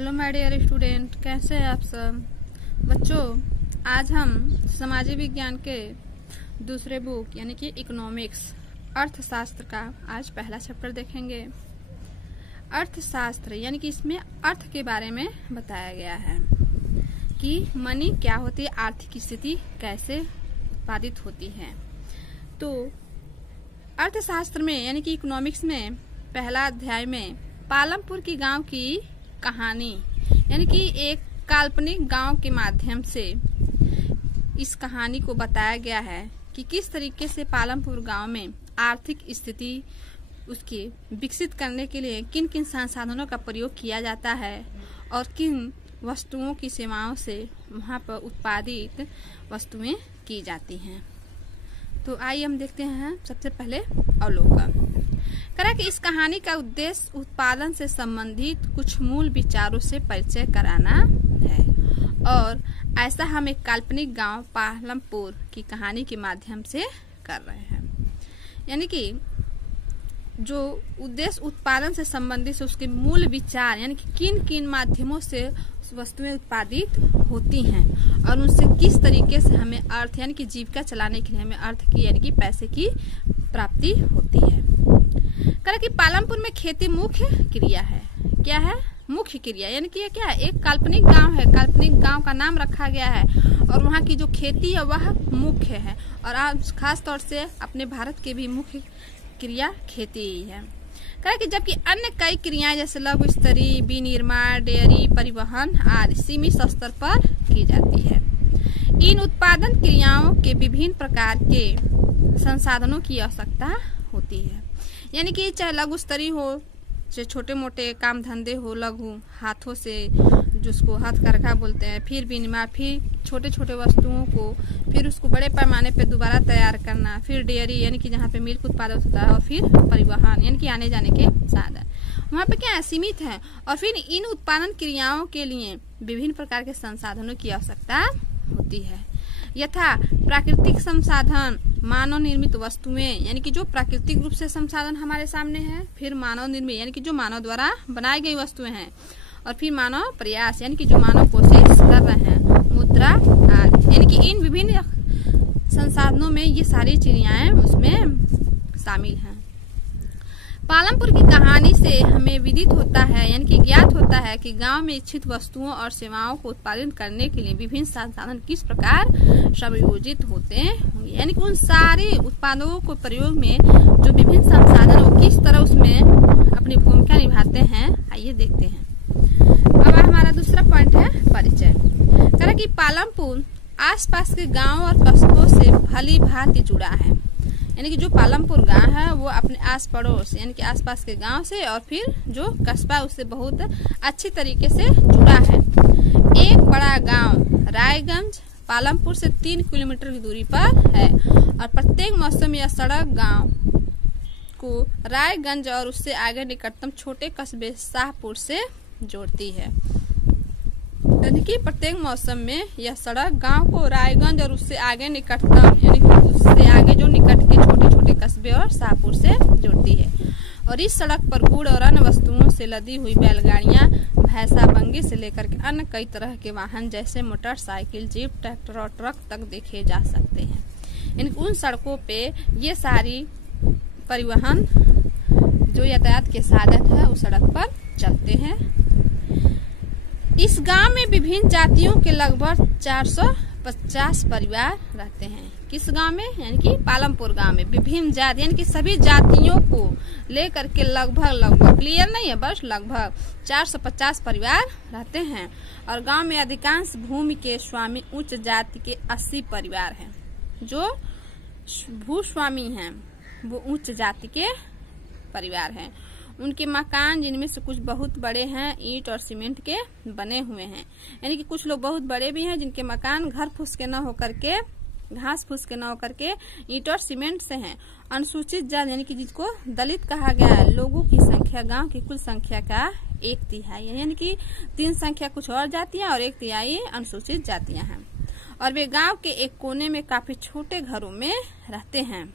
Hello my dear student, कैसे हैं आप सब बच्चों। आज हम सामाजिक विज्ञान के दूसरे बुक यानी कि इकोनॉमिक्स अर्थशास्त्र का आज पहला चैप्टर देखेंगे। अर्थशास्त्र यानी कि इसमें अर्थ के बारे में बताया गया है कि मनी क्या होती है, आर्थिक स्थिति कैसे उत्पादित होती है। तो अर्थशास्त्र में यानी कि इकोनॉमिक्स में पहला अध्याय में पालमपुर की गांव की कहानी यानी कि एक काल्पनिक गांव के माध्यम से इस कहानी को बताया गया है कि किस तरीके से पालमपुर गांव में आर्थिक स्थिति उसके विकसित करने के लिए किन किन संसाधनों का प्रयोग किया जाता है और किन वस्तुओं की सेवाओं से वहां पर उत्पादित वस्तुएं की जाती हैं। तो आइए हम देखते हैं सबसे पहले अवलोकन करा कि इस कहानी का उद्देश्य उत्पादन से संबंधित कुछ मूल विचारों से परिचय कराना है और ऐसा हम एक काल्पनिक गांव पालमपुर की कहानी के माध्यम से कर रहे हैं। यानी कि जो उद्देश्य उत्पादन से संबंधित उसके मूल विचार यानी कि किन किन माध्यमों से वस्तुएं उत्पादित होती हैं और उनसे किस तरीके से हमें अर्थ यानी कि जीविका चलाने के लिए हमें अर्थ की यानी कि पैसे की प्राप्ति होती है। कहा कि पालमपुर में खेती मुख्य क्रिया है। क्या है? मुख्य क्रिया यानी कि क्या है? एक काल्पनिक गांव है, काल्पनिक गांव का नाम रखा गया है और वहाँ की जो खेती है वह मुख्य है और आज खास तौर से अपने भारत के भी मुख्य क्रिया खेती ही है। कहा कि जबकि अन्य कई क्रियाएं जैसे लघु स्तरीय, विनिर्माण, डेयरी, परिवहन आदि सीमित स्तर पर की जाती है। इन उत्पादन क्रियाओं के विभिन्न प्रकार के संसाधनों की आवश्यकता होती है। यानी कि चाहे लघु स्तरीय हो, चाहे छोटे मोटे काम धंधे हो, लघु हाथों से जिसको हथकरघा बोलते हैं, फिर विनिर्माण, फिर छोटे छोटे वस्तुओं को फिर उसको बड़े पैमाने पे दोबारा तैयार करना, फिर डेयरी यानी कि जहाँ पे मिल्क उत्पादन होता है और फिर परिवहन यानी कि आने जाने के साधन वहाँ पे क्या है? सीमित है। और फिर इन उत्पादन क्रियाओं के लिए विभिन्न प्रकार के संसाधनों की आवश्यकता होती है यथा प्राकृतिक संसाधन, मानव निर्मित वस्तुएं यानी कि जो प्राकृतिक रूप से संसाधन हमारे सामने है, फिर मानव निर्मित यानी कि जो मानव द्वारा बनाई गई वस्तुएं हैं और फिर मानव प्रयास यानी कि जो मानव कोशिश कर रहे हैं, मुद्रा आदि यानी कि इन विभिन्न संसाधनों में ये सारी चिड़ियाएं उसमें शामिल हैं। पालमपुर की कहानी से हमें विदित होता है यानी कि ज्ञात होता है कि गांव में इच्छित वस्तुओं और सेवाओं को उत्पादन करने के लिए विभिन्न संसाधन किस प्रकार संयोजित होते हैं यानी कि उन सारे उत्पादों को प्रयोग में जो विभिन्न संसाधन वो किस तरह उसमें अपनी भूमिका निभाते हैं। आइए देखते हैं। अब हमारा दूसरा पॉइंट है परिचय। कहा कि पालमपुर आसपास के गांव और कस्बों से भली भांति जुड़ा है। यानी कि जो पालमपुर गांव है वो अपने आस पड़ोस यानी कि आसपास के गांव से और फिर जो कस्बा उससे बहुत अच्छी तरीके से जुड़ा है। एक बड़ा गांव रायगंज पालमपुर से 3 किलोमीटर की दूरी पर है और प्रत्येक मौसम यह सड़क गांव को रायगंज और उससे आगे निकटतम छोटे कस्बे शाहपुर से जोड़ती है। यानी कि प्रत्येक मौसम में यह सड़क गांव को रायगंज और उससे आगे निकटतम यानी कि उससे आगे जो निकट के छोटे छोटे कस्बे और शाहपुर से जोड़ती है। और इस सड़क पर गुड़ और अन्य वस्तुओं से लदी हुई बैलगाड़ियां, भैंसा बंगी से लेकर के अन्य कई तरह के वाहन जैसे मोटरसाइकिल, जीप, ट्रैक्टर और ट्रक तक देखे जा सकते हैं। यानी उन सड़कों पे ये सारी परिवहन जो यातायात के साधन है उस सड़क पर चलते हैं। इस गांव में विभिन्न जातियों के लगभग 450 परिवार रहते हैं। किस गांव में? यानी कि पालमपुर गांव में विभिन्न जाति यानी कि सभी जातियों को लेकर के लगभग क्लियर नहीं है, बस लगभग 450 परिवार रहते हैं। और गांव में अधिकांश भूमि के स्वामी उच्च जाति के 80 परिवार हैं। जो भूस्वामी हैं वो उच्च जाति के परिवार हैं। उनके मकान जिनमें से कुछ बहुत बड़े हैं, ईंट और सीमेंट के बने हुए हैं। यानी कि कुछ लोग बहुत बड़े भी हैं जिनके मकान घर फूस के न होकर के, घास फूस के न होकर के ईंट और सीमेंट से हैं। अनुसूचित जाति यानी कि जिसको दलित कहा गया है, लोगों की संख्या गांव की कुल संख्या का 1/3 यानी कि 3 संख्या कुछ और जातियां और 1/3 अनुसूचित जातियां हैं। और वे गांव के एक कोने में काफी छोटे घरों में रहते हैं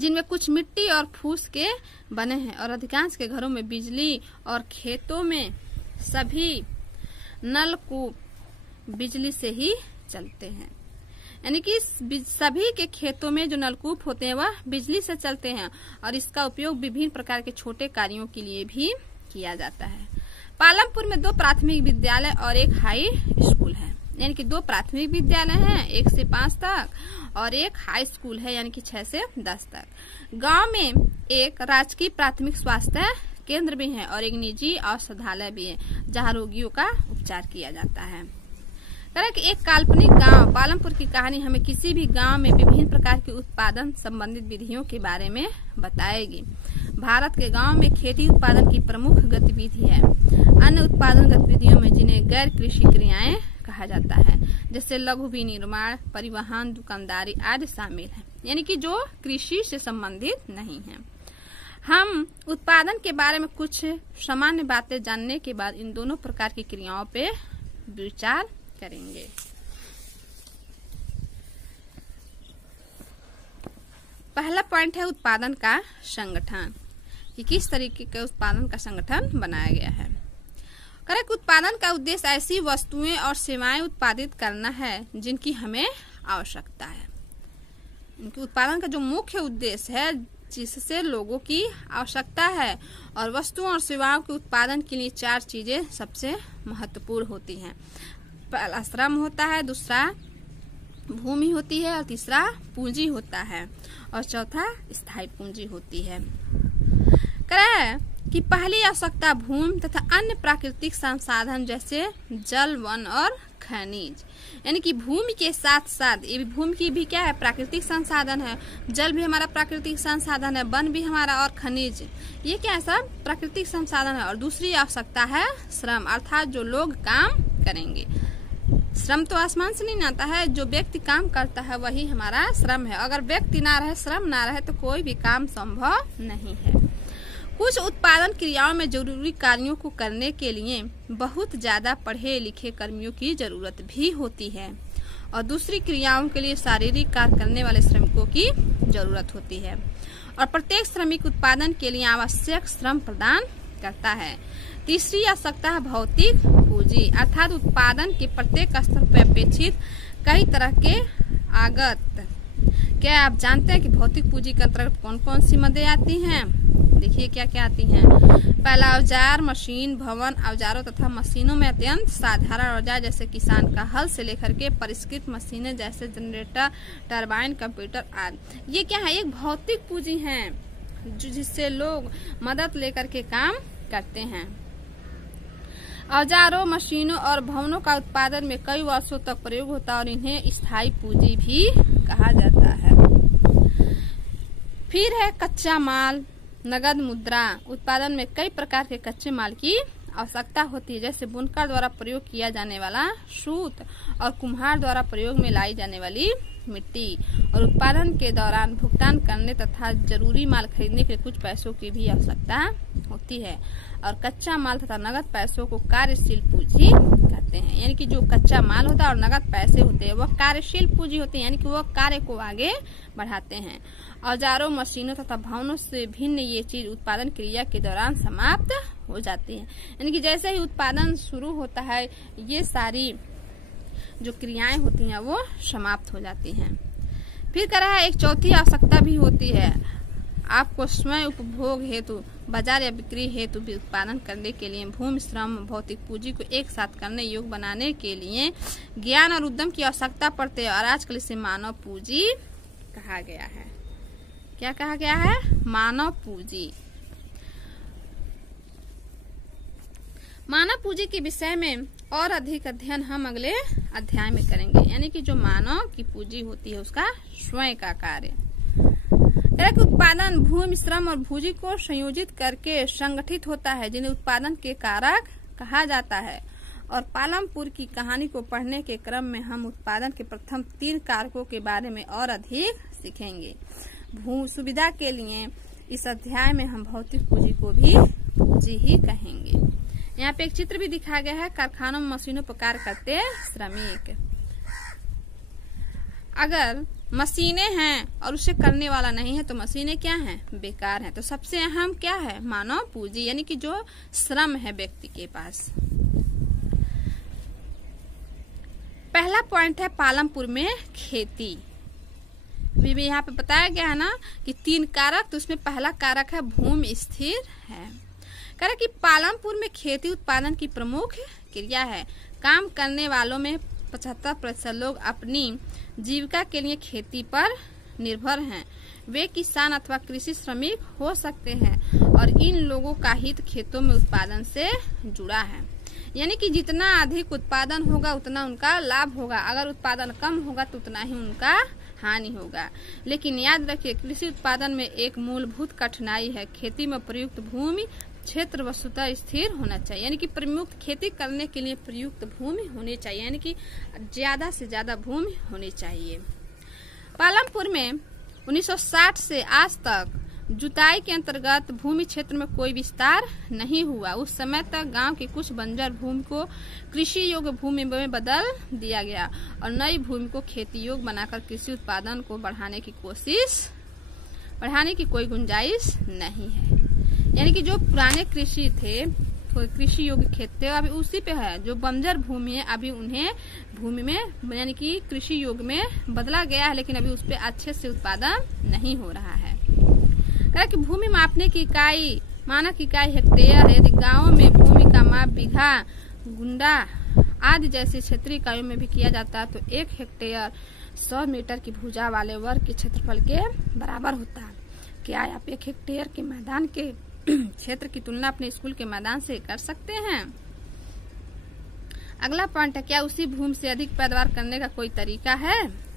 जिनमें कुछ मिट्टी और फूस के बने हैं और अधिकांश के घरों में बिजली और खेतों में सभी नलकूप बिजली से ही चलते हैं। यानी कि सभी के खेतों में जो नलकूप होते हैं वह बिजली से चलते हैं और इसका उपयोग विभिन्न प्रकार के छोटे कार्यों के लिए भी किया जाता है। पालमपुर में 2 प्राथमिक विद्यालय और 1 हाई स्कूल है। यानी कि 2 प्राथमिक विद्यालय हैं 1 से 5 तक और 1 हाई स्कूल है यानी कि 6 से 10 तक। गांव में एक राजकीय प्राथमिक स्वास्थ्य केंद्र भी है और एक निजी औषधालय भी है जहां रोगियों का उपचार किया जाता है। कि एक काल्पनिक गांव पालमपुर की कहानी हमें किसी भी गांव में विभिन्न प्रकार के उत्पादन संबंधित विधियों के बारे में बताएगी। भारत के गांव में खेती उत्पादन की प्रमुख गतिविधि है। अन्य उत्पादन गतिविधियों में जिन्हें गैर कृषि क्रियाएं कहा जाता है, जैसे लघु विनिर्माण, परिवहन, दुकानदारी आदि शामिल है, यानी कि जो कृषि से संबंधित नहीं है। हम उत्पादन के बारे में कुछ सामान्य बातें जानने के बाद इन दोनों प्रकार की क्रियाओं पे विचार करेंगे। पहला पॉइंट है उत्पादन का संगठन, कि किस तरीके के उत्पादन का संगठन बनाया गया है। करेक्ट, उत्पादन का उद्देश्य ऐसी वस्तुएं और सेवाएं उत्पादित करना है जिनकी हमें आवश्यकता है। इनके उत्पादन का जो मुख्य उद्देश्य है जिससे लोगों की आवश्यकता है और वस्तुओं और सेवाओं के उत्पादन के लिए 4 चीजें सबसे महत्वपूर्ण होती हैं। पहला श्रम होता है, दूसरा भूमि होती है और तीसरा पूंजी होता है और चौथा स्थायी पूंजी होती है। कि पहली आवश्यकता भूमि तथा अन्य प्राकृतिक संसाधन जैसे जल, वन और खनिज। यानी कि भूमि के साथ साथ ये भूमि की भी क्या है, प्राकृतिक संसाधन है। जल भी हमारा प्राकृतिक संसाधन है, वन भी हमारा, और खनिज, ये क्या है, सब प्राकृतिक संसाधन है। और दूसरी आवश्यकता है श्रम, अर्थात जो लोग काम करेंगे। श्रम तो आसमान से नहीं आता है, जो व्यक्ति काम करता है वही हमारा श्रम है। अगर व्यक्ति ना रहे, श्रम ना रहे तो कोई भी काम संभव नहीं है। कुछ उत्पादन क्रियाओं में जरूरी कार्यों को करने के लिए बहुत ज्यादा पढ़े लिखे कर्मियों की जरूरत भी होती है और दूसरी क्रियाओं के लिए शारीरिक कार्य करने वाले श्रमिकों की जरूरत होती है और प्रत्येक श्रमिक उत्पादन के लिए आवश्यक श्रम प्रदान करता है। तीसरी आवश्यकता है भौतिक पूंजी, अर्थात उत्पादन के प्रत्येक स्तर पर अपेक्षित कई तरह के आगत। क्या आप जानते हैं कि भौतिक पूंजी के अंतर्गत कौन कौन सी मदें आती हैं? देखिए क्या क्या आती हैं। पहला औजार, मशीन, भवन, औजारों तथा मशीनों में अत्यंत साधारण औजार जैसे किसान का हल से लेकर के परिष्कृत मशीनें जैसे जनरेटर, टरबाइन, कंप्यूटर आदि। ये क्या है, एक भौतिक पूंजी है जिससे लोग मदद लेकर के काम करते हैं। औजारों, मशीनों और भवनों का उत्पादन में कई वर्षों तक प्रयोग होता है और इन्हें स्थायी पूंजी भी कहा जाता है। फिर है कच्चा माल, नगद मुद्रा। उत्पादन में कई प्रकार के कच्चे माल की आवश्यकता होती है, जैसे बुनकर द्वारा प्रयोग किया जाने वाला सूत और कुम्हार द्वारा प्रयोग में लाई जाने वाली मिट्टी, और उत्पादन के दौरान भुगतान करने तथा जरूरी माल खरीदने के लिए कुछ पैसों की भी आवश्यकता होती है। और कच्चा माल तथा नगद पैसों को कार्यशील पूंजी कहते हैं। यानी कि जो कच्चा माल होता है और नगद पैसे होते हैं वह कार्यशील पूंजी होते हैं, यानी कि वह कार्य को आगे बढ़ाते हैं। औजारों, मशीनों तथा भवनों से भिन्न ये चीज उत्पादन क्रिया के दौरान समाप्त हो जाती है। यानी कि जैसे ही उत्पादन शुरू होता है ये सारी जो क्रियाएं होती हैं वो समाप्त हो जाती हैं। फिर कह रहा है एक चौथी आवश्यकता भी होती है, आपको स्वयं उपभोग हेतु, बाजार या बिक्री हेतु भी उत्पादन करने के लिए भूमि, श्रम, भौतिक पूंजी को एक साथ करने योग्य बनाने के लिए ज्ञान और उद्यम की आवश्यकता पड़ती है और आजकल इसे मानव पूंजी कहा गया है। क्या कहा गया है? मानव पूंजी। मानव पूंजी के विषय में और अधिक अध्ययन हम अगले अध्याय में करेंगे। यानी कि जो मानव की पूंजी होती है उसका स्वयं का कार्य। उत्पादन भूमि, श्रम और पूंजी को संयोजित करके संगठित होता है जिन्हें उत्पादन के कारक कहा जाता है। और पालमपुर की कहानी को पढ़ने के क्रम में हम उत्पादन के प्रथम 3 कारकों के बारे में और अधिक सीखेंगे। सुविधा के लिए इस अध्याय में हम भौतिक पूंजी को भी पूंजी ही कहेंगे। यहाँ पे एक चित्र भी दिखाया गया है, कारखानों में मशीनों पर कार्य करते श्रमिक। अगर मशीनें हैं और उसे करने वाला नहीं है तो मशीनें क्या हैं, बेकार हैं। तो सबसे अहम क्या है, मानव पूंजी, यानी कि जो श्रम है व्यक्ति के पास। पहला पॉइंट है पालमपुर में खेती। भी यहाँ पे बताया गया है ना कि 3 कारक, तो उसमें पहला कारक है भूमि स्थिर है। कह रहा कि पालमपुर में खेती उत्पादन की प्रमुख क्रिया है। काम करने वालों में 75% लोग अपनी जीविका के लिए खेती पर निर्भर हैं। वे किसान अथवा कृषि श्रमिक हो सकते हैं और इन लोगों का हित खेतों में उत्पादन से जुड़ा है। यानी कि जितना अधिक उत्पादन होगा उतना उनका लाभ होगा, अगर उत्पादन कम होगा तो उतना ही उनका हानि होगा। लेकिन याद रखिए, कृषि उत्पादन में एक मूलभूत कठिनाई है, खेती में प्रयुक्त भूमि क्षेत्र वस्तुतः स्थिर होना चाहिए। यानी कि प्रयुक्त खेती करने के लिए प्रयुक्त भूमि होनी चाहिए, यानी कि ज्यादा से ज्यादा भूमि होनी चाहिए। पालमपुर में 1960 से आज तक जुताई के अंतर्गत भूमि क्षेत्र में कोई विस्तार नहीं हुआ। उस समय तक गांव की कुछ बंजर भूमि को कृषि योग्य भूमि में बदल दिया गया और नई भूमि को खेती योग्य बनाकर कृषि उत्पादन को बढ़ाने की कोई गुंजाइश नहीं है। यानी कि जो पुराने कृषि थे, तो कृषि योग्य खेत थे, अभी उसी पे है। जो बंजर भूमि है अभी उन्हें भूमि में यानी कि कृषि योग्य में बदला गया है, लेकिन अभी उस पे अच्छे से उत्पादन नहीं हो रहा है। कहा कि भूमि मापने की इकाई, मानक इकाई हेक्टेयर है। यदि गाँवों में भूमि का माप बीघा, गुंडा आदि जैसे क्षेत्रीय इकाइयों में भी किया जाता है तो 1 हेक्टेयर 100 मीटर की भुजा वाले वर्ग के क्षेत्रफल के बराबर होता है। क्या आप 1 हेक्टेयर के मैदान के क्षेत्र की तुलना अपने स्कूल के मैदान से कर सकते हैं? अगला पॉइंट है, क्या उसी भूमि से अधिक पैदावार करने का कोई तरीका है?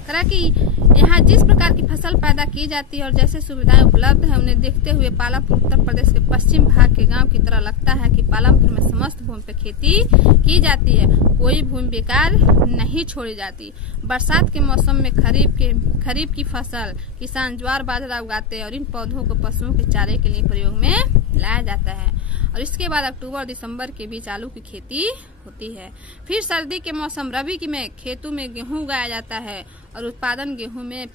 कहा कि यहाँ जिस प्रकार की फसल पैदा की जाती है और जैसे सुविधाएं उपलब्ध है उन्हें देखते हुए पालमपुर उत्तर प्रदेश के पश्चिम भाग के गांव की तरह लगता है कि पालमपुर में समस्त भूमि पे खेती की जाती है, कोई भूमि बेकार नहीं छोड़ी जाती। बरसात के मौसम में खरीफ की फसल किसान ज्वार बाजरा उगाते हैं और इन पौधों को पशुओं के चारे के लिए प्रयोग में लाया जाता है और इसके बाद अक्टूबर और दिसंबर के बीच आलू की खेती होती है। फिर सर्दी के मौसम रबी में खेतों में गेहूं उगाया जाता है और उत्पादन गेहूं में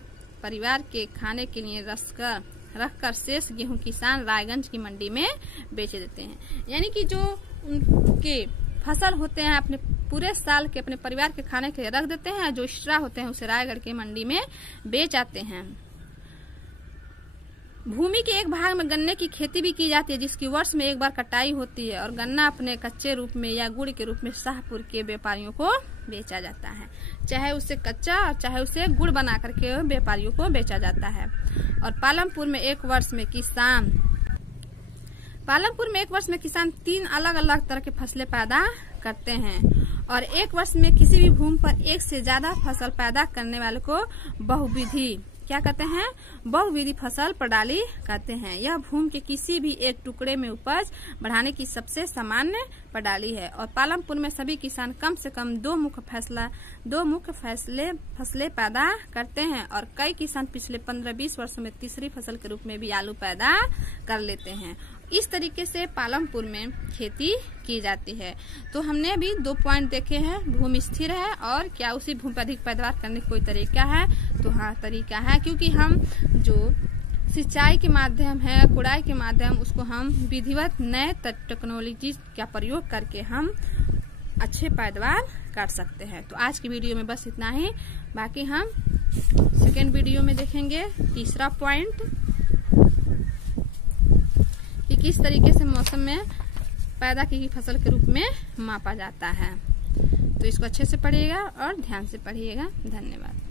परिवार के खाने के लिए रखकर शेष गेहूं किसान रायगंज की मंडी में बेच देते हैं। यानी कि जो उनके फसल होते हैं अपने पूरे साल के अपने परिवार के खाने के लिए रख देते हैं, जो एक्स्ट्रा होते हैं उसे रायगढ़ के मंडी में बेच आते हैं। भूमि के एक भाग में गन्ने की खेती भी की जाती है जिसकी वर्ष में एक बार कटाई होती है और गन्ना अपने कच्चे रूप में या गुड़ के रूप में शाहपुर के व्यापारियों को बेचा जाता है। चाहे उसे कच्चा और चाहे उसे गुड़ बना करके व्यापारियों को बेचा जाता है। और पालमपुर में एक वर्ष में किसान 3 अलग अलग तरह के फसलें पैदा करते हैं और एक वर्ष में किसी भी भूमि पर एक से ज्यादा फसल पैदा करने वाले को बहुविधि फसल प्रणाली कहते हैं। यह भूमि के किसी भी एक टुकड़े में उपज बढ़ाने की सबसे सामान्य प्रणाली है और पालमपुर में सभी किसान कम से कम 2 मुख्य फसलें पैदा करते हैं और कई किसान पिछले 15-20 वर्षों में तीसरी फसल के रूप में भी आलू पैदा कर लेते हैं। इस तरीके से पालमपुर में खेती की जाती है। तो हमने अभी 2 पॉइंट देखे हैं, भूमि स्थिर है और क्या उसी भूमि पर अधिक पैदावार करने का कोई तरीका है? तो हाँ, तरीका है, क्योंकि हम जो सिंचाई के माध्यम है, कुड़ाई के माध्यम, उसको हम विधिवत नए टेक्नोलॉजी का प्रयोग करके हम अच्छे पैदावार कर सकते हैं। तो आज की वीडियो में बस इतना ही, बाकी हम सेकेंड वीडियो में देखेंगे तीसरा पॉइंट कि किस तरीके से मौसम में पैदा की गई फसल के रूप में मापा जाता है। तो इसको अच्छे से पढ़िएगा और ध्यान से पढ़िएगा। धन्यवाद।